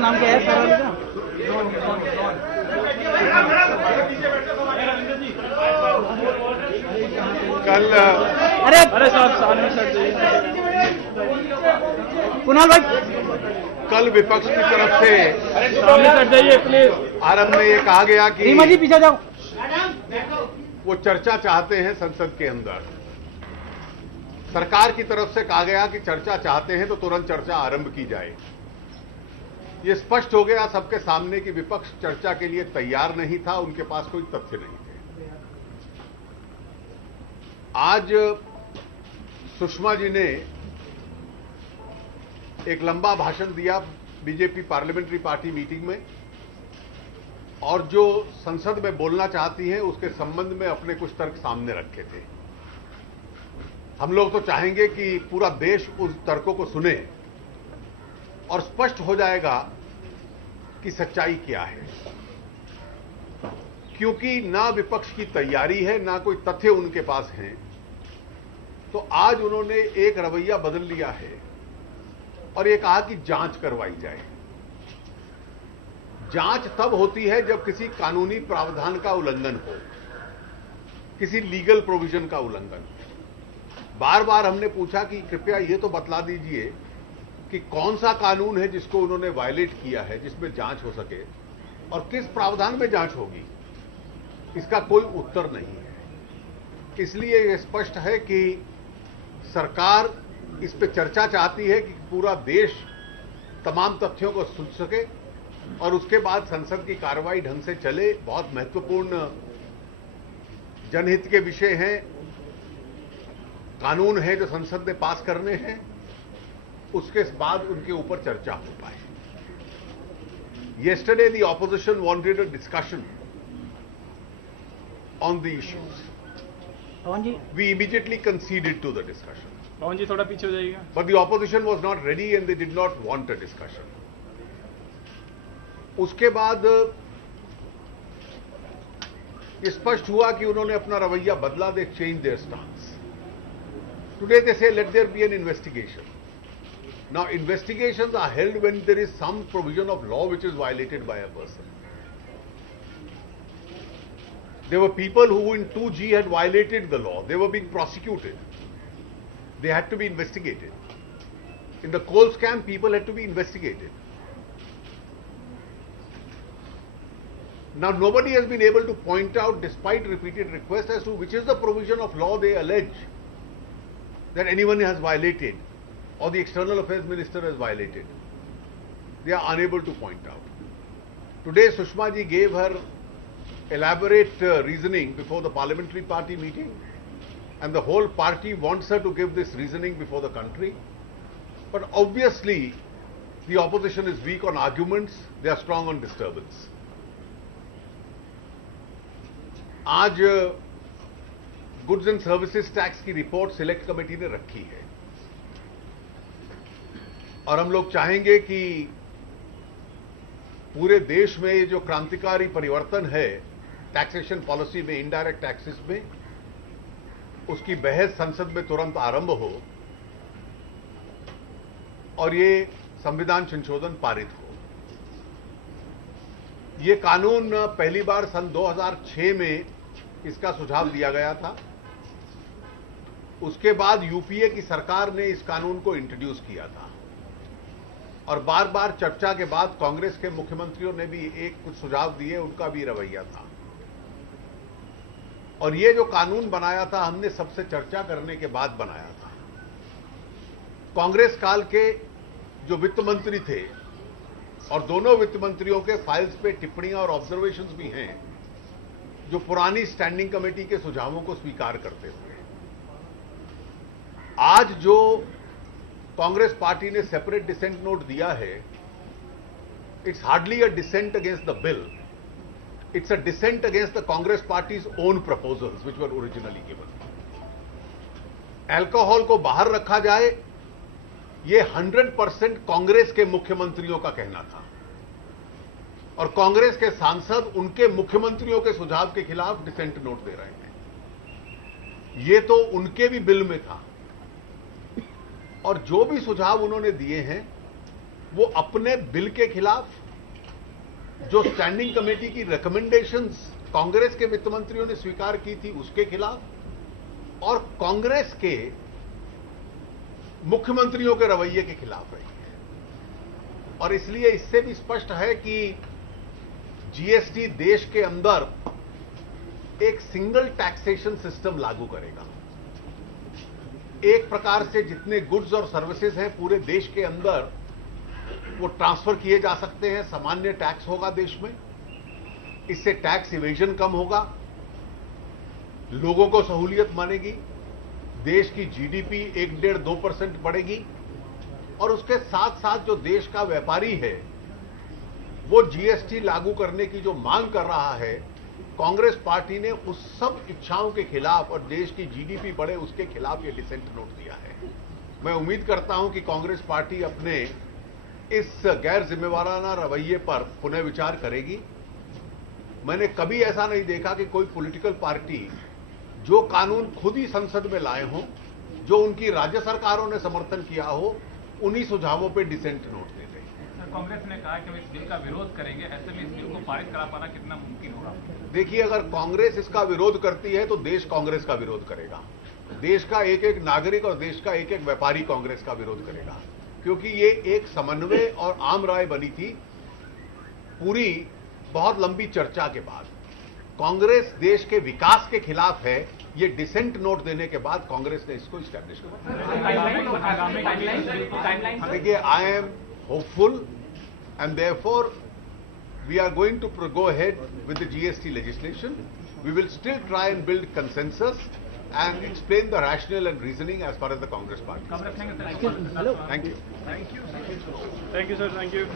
नाम क्या है सर का? कल अरे साहब सामने सर कुणाल भाई, कल विपक्ष की तरफ से सामने सर जाइए प्लीज। आरंभ में ये कहा गया कि रीमा जी पीछे जाओ। वो चर्चा चाहते हैं संसद के अंदर। सरकार की तरफ से कहा गया कि चर्चा चाहते हैं तो तुरंत चर्चा आरंभ की जाए। ये स्पष्ट हो गया सबके सामने कि विपक्ष चर्चा के लिए तैयार नहीं था, उनके पास कोई तथ्य नहीं थे। आज सुषमा जी ने एक लंबा भाषण दिया बीजेपी पार्लियामेंट्री पार्टी मीटिंग में, और जो संसद में बोलना चाहती हैं उसके संबंध में अपने कुछ तर्क सामने रखे थे। हम लोग तो चाहेंगे कि पूरा देश उस तर्कों को सुने और स्पष्ट हो जाएगा कि सच्चाई क्या है, क्योंकि ना विपक्ष की तैयारी है ना कोई तथ्य उनके पास हैं। तो आज उन्होंने एक रवैया बदल लिया है और ये कहा कि जांच करवाई जाए। जांच तब होती है जब किसी कानूनी प्रावधान का उल्लंघन हो, किसी लीगल प्रोविजन का उल्लंघन हो। बार बार हमने पूछा कि कृपया ये तो बतला दीजिए कि कौन सा कानून है जिसको उन्होंने वायलेट किया है जिसमें जांच हो सके, और किस प्रावधान में जांच होगी। इसका कोई उत्तर नहीं है। इसलिए यह स्पष्ट है कि सरकार इस पे चर्चा चाहती है कि पूरा देश तमाम तथ्यों को सुन सके और उसके बाद संसद की कार्रवाई ढंग से चले। बहुत महत्वपूर्ण जनहित के विषय हैं, कानून है जो संसद ने पास करने हैं, उसके बाद उनके ऊपर चर्चा हो पाए। Yesterday the opposition wanted a discussion on the issues. Pawan ji, We immediately conceded to the discussion. पवन जी थोड़ा पीछे हो जाइएगा। But the opposition was not ready and they did not want a discussion. उसके बाद ये स्पष्ट हुआ कि उन्होंने अपना रवैया बदला, दे change their stance. Today they say let there be an investigation. Now investigations are held when there is some provision of law which is violated by a person. There were people who in 2G had violated the law. They were being prosecuted. They had to be investigated. In the coal scam, people had to be investigated. Now nobody has been able to point out, despite repeated requests, as to which is the provision of law they allege that anyone has violated or the External Affairs Minister has violated. They are unable to point out. Today Sushma ji gave her elaborate reasoning before the parliamentary party meeting, and the whole party wants her to give this reasoning before the country. But obviously the opposition is weak on arguments, they are strong on disturbance. आज goods and services tax की report select committee ने रखी है और हम लोग चाहेंगे कि पूरे देश में ये जो क्रांतिकारी परिवर्तन है टैक्सेशन पॉलिसी में, इनडायरेक्ट टैक्सेस में, उसकी बहस संसद में तुरंत आरंभ हो और ये संविधान संशोधन पारित हो। ये कानून पहली बार सन 2006 में इसका सुझाव दिया गया था। उसके बाद यूपीए की सरकार ने इस कानून को इंट्रोड्यूस किया था और बार बार चर्चा के बाद कांग्रेस के मुख्यमंत्रियों ने भी कुछ सुझाव दिए, उनका भी रवैया था। और ये जो कानून बनाया था हमने सबसे चर्चा करने के बाद बनाया था। कांग्रेस काल के जो वित्त मंत्री थे और दोनों वित्त मंत्रियों के फाइल्स पे टिप्पणियां और ऑब्जर्वेशंस भी हैं जो पुरानी स्टैंडिंग कमेटी के सुझावों को स्वीकार करते हुए। आज जो कांग्रेस पार्टी ने सेपरेट डिसेंट नोट दिया है, it's hardly a dissent against the bill, it's a dissent against the Congress party's own proposals which were originally given. Alcohol को बाहर रखा जाए, ये 100% कांग्रेस के मुख्यमंत्रियों का कहना था और कांग्रेस के सांसद उनके मुख्यमंत्रियों के सुझाव के खिलाफ डिसेंट नोट दे रहे हैं। ये तो उनके भी बिल में था और जो भी सुझाव उन्होंने दिए हैं वो अपने बिल के खिलाफ, जो स्टैंडिंग कमेटी की रिकमेंडेशंस कांग्रेस के वित्त मंत्रियों ने स्वीकार की थी उसके खिलाफ, और कांग्रेस के मुख्यमंत्रियों के रवैये के खिलाफ रही है। और इसलिए इससे भी स्पष्ट है कि जीएसटी देश के अंदर एक सिंगल टैक्सेशन सिस्टम लागू करेगा। एक प्रकार से जितने गुड्स और सर्विसेज हैं पूरे देश के अंदर वो ट्रांसफर किए जा सकते हैं, सामान्य टैक्स होगा देश में। इससे टैक्स इवेजन कम होगा, लोगों को सहूलियत बनेगी, देश की जीडीपी 1.5-2% बढ़ेगी, और उसके साथ साथ जो देश का व्यापारी है वो जीएसटी लागू करने की जो मांग कर रहा है, कांग्रेस पार्टी ने उस सब इच्छाओं के खिलाफ और देश की जीडीपी बढ़े उसके खिलाफ ये डिसेंट नोट दिया है। मैं उम्मीद करता हूं कि कांग्रेस पार्टी अपने इस गैर जिम्मेवाराना रवैये पर पुनः विचार करेगी। मैंने कभी ऐसा नहीं देखा कि कोई पॉलिटिकल पार्टी जो कानून खुद ही संसद में लाए हों, जो उनकी राज्य सरकारों ने समर्थन किया हो, उन्हीं सुझावों पे डिसेंट नोट दे दे। कांग्रेस ने कहा कि हम इस बिल का विरोध करेंगे, ऐसे में इस बिल को पारित करा पाना कितना मुमकिन होगा? देखिए, अगर कांग्रेस इसका विरोध करती है तो देश कांग्रेस का विरोध करेगा। देश का एक एक नागरिक और देश का एक एक व्यापारी कांग्रेस का विरोध करेगा, क्योंकि ये एक समन्वय और आम राय बनी थी पूरी बहुत लंबी चर्चा के बाद। कांग्रेस देश के विकास के खिलाफ है, ये डिसेंट नोट देने के बाद कांग्रेस ने इसको इस्टेब्लिश किया। देखिए, I am hopeful and therefore we are going to go ahead with the GST legislation. We will still try and build consensus and explain the rationale and reasoning as far as the Congress party is concerned. Thank you. Thank you, sir. Thank you.